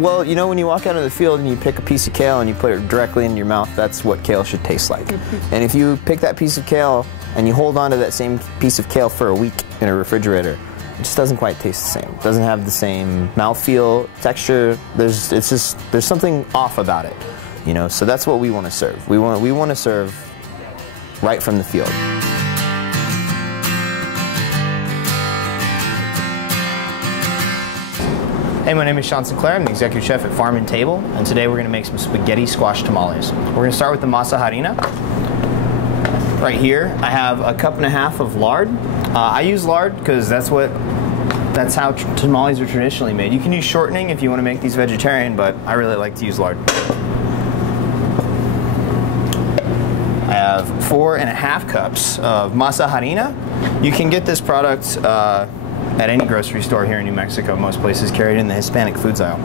Well, you know, when you walk out of the field and you pick a piece of kale and you put it directly in your mouth, that's what kale should taste like. And if you pick that piece of kale and you hold on to that same piece of kale for a week in a refrigerator, it just doesn't quite taste the same. It doesn't have the same mouthfeel, texture. There's something off about it, you know. So that's what we want to serve. We want to serve right from the field. Hey, my name is Sinclair. I'm the executive chef at Farm and Table, and today we're going to make some spaghetti squash tamales. We're going to start with the masa harina. Right here, I have 1.5 cups of lard. I use lard because that's how tamales are traditionally made. You can use shortening if you want to make these vegetarian, but I really like to use lard. I have 4.5 cups of masa harina. You can get this product at any grocery store here in New Mexico. Most places carry it in the Hispanic foods aisle.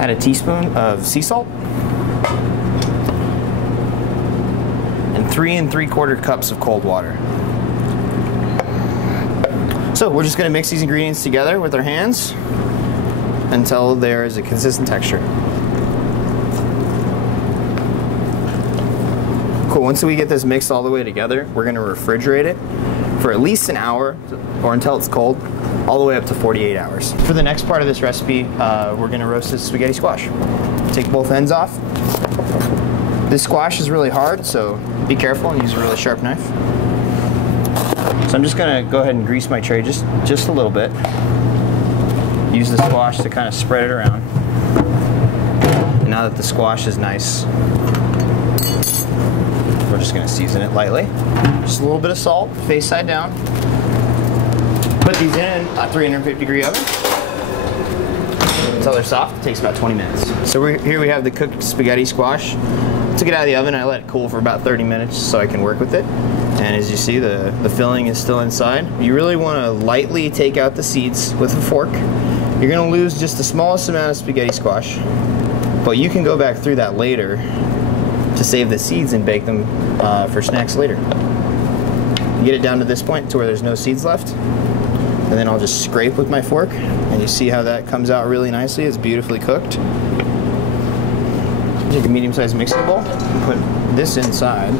Add a teaspoon of sea salt. And 3 3/4 cups of cold water. So we're just going to mix these ingredients together with our hands until there is a consistent texture. Cool, once we get this mixed all the way together, we're going to refrigerate it for at least an hour or until it's cold, all the way up to 48 hours. For the next part of this recipe, we're going to roast this spaghetti squash. Take both ends off. This squash is really hard, so be careful and use a really sharp knife. So I'm just going to go ahead and grease my tray just a little bit. Use the squash to kind of spread it around. And now that the squash is nice, we're just going to season it lightly. Just a little bit of salt, face side down. Put these in a 350-degree oven until they're soft. It takes about 20 minutes. So here we have the cooked spaghetti squash. Took it out of the oven. I let it cool for about 30 minutes so I can work with it. And as you see, the filling is still inside. You really want to lightly take out the seeds with a fork. You're going to lose just the smallest amount of spaghetti squash, but you can go back through that later to save the seeds and bake them for snacks later. You get it down to this point to where there's no seeds left, and then I'll just scrape with my fork, and you see how that comes out really nicely. It's beautifully cooked. Take a medium-sized mixing bowl and put this inside,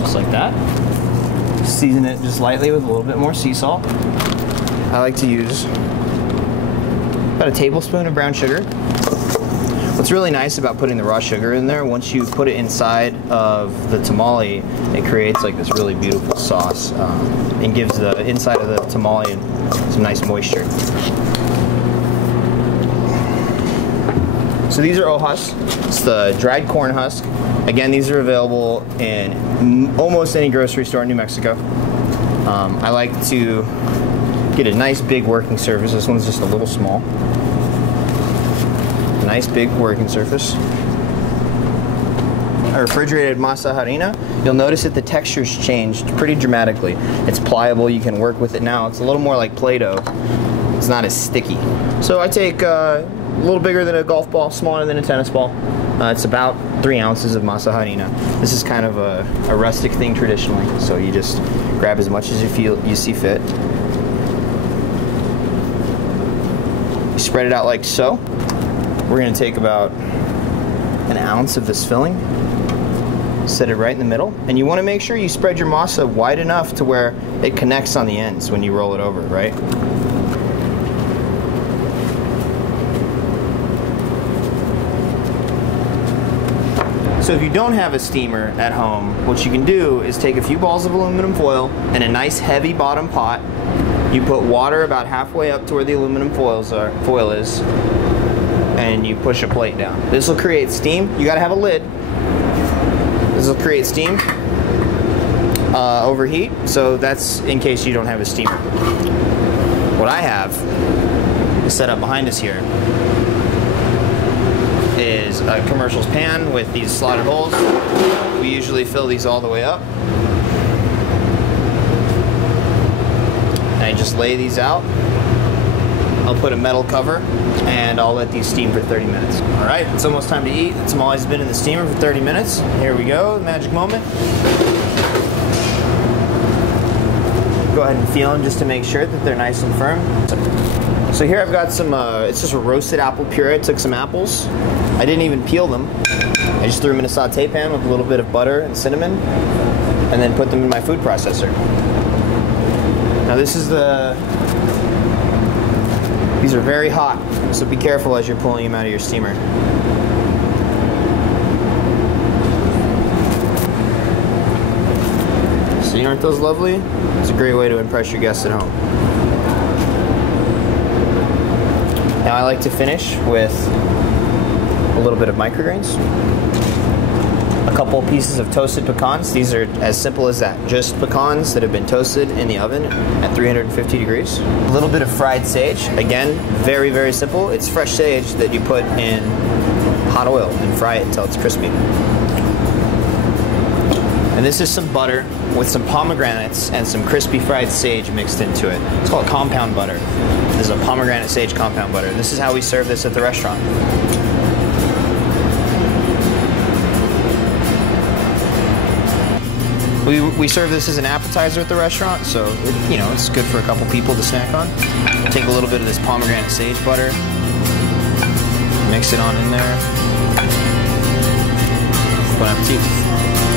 just like that. Season it just lightly with a little bit more sea salt. I like to use about a tablespoon of brown sugar. What's really nice about putting the raw sugar in there, once you put it inside of the tamale, it creates like this really beautiful sauce and gives the inside of the tamale some nice moisture. So these are ojos. It's the dried corn husk. Again, these are available in almost any grocery store in New Mexico. I like to get a nice big working surface. This one's just a little small. Nice big working surface. A refrigerated masa harina, you'll notice that the texture's changed pretty dramatically. It's pliable, you can work with it now. It's a little more like Play-Doh. It's not as sticky. So I take a little bigger than a golf ball, smaller than a tennis ball. It's about 3 ounces of masa harina. This is kind of a rustic thing traditionally, so you just grab as much as you see fit. You spread it out like so. We're going to take about 1 ounce of this filling, set it right in the middle, and you want to make sure you spread your masa wide enough to where it connects on the ends when you roll it over, right? So if you don't have a steamer at home, what you can do is take a few balls of aluminum foil and a nice heavy bottom pot. You put water about halfway up to where the aluminum foil is, and you push a plate down. This will create steam. You gotta have a lid. This will create steam, overheat, so that's in case you don't have a steamer. What I have set up behind us here is a commercial's pan with these slotted holes. We usually fill these all the way up. And I just lay these out. I'll put a metal cover and I'll let these steam for 30 minutes. All right, it's almost time to eat. The tamale's been in the steamer for 30 minutes. Here we go, the magic moment. Go ahead and feel them just to make sure that they're nice and firm. So here I've got some, it's just a roasted apple puree. I took some apples. I didn't even peel them. I just threw them in a saute pan with a little bit of butter and cinnamon, and then put them in my food processor. Now this is these are very hot, so be careful as you're pulling them out of your steamer. See, aren't those lovely? It's a great way to impress your guests at home. Now I like to finish with a little bit of microgreens. A couple pieces of toasted pecans. These are as simple as that. Just pecans that have been toasted in the oven at 350 degrees. A little bit of fried sage. Again, very, very simple. It's fresh sage that you put in hot oil and fry it until it's crispy. And this is some butter with some pomegranates and some crispy fried sage mixed into it. It's called compound butter. This is a pomegranate sage compound butter. This is how we serve this at the restaurant. We serve this as an appetizer at the restaurant, so it's good for a couple people to snack on. Take a little bit of this pomegranate sage butter, mix it on in there. Bon appetit.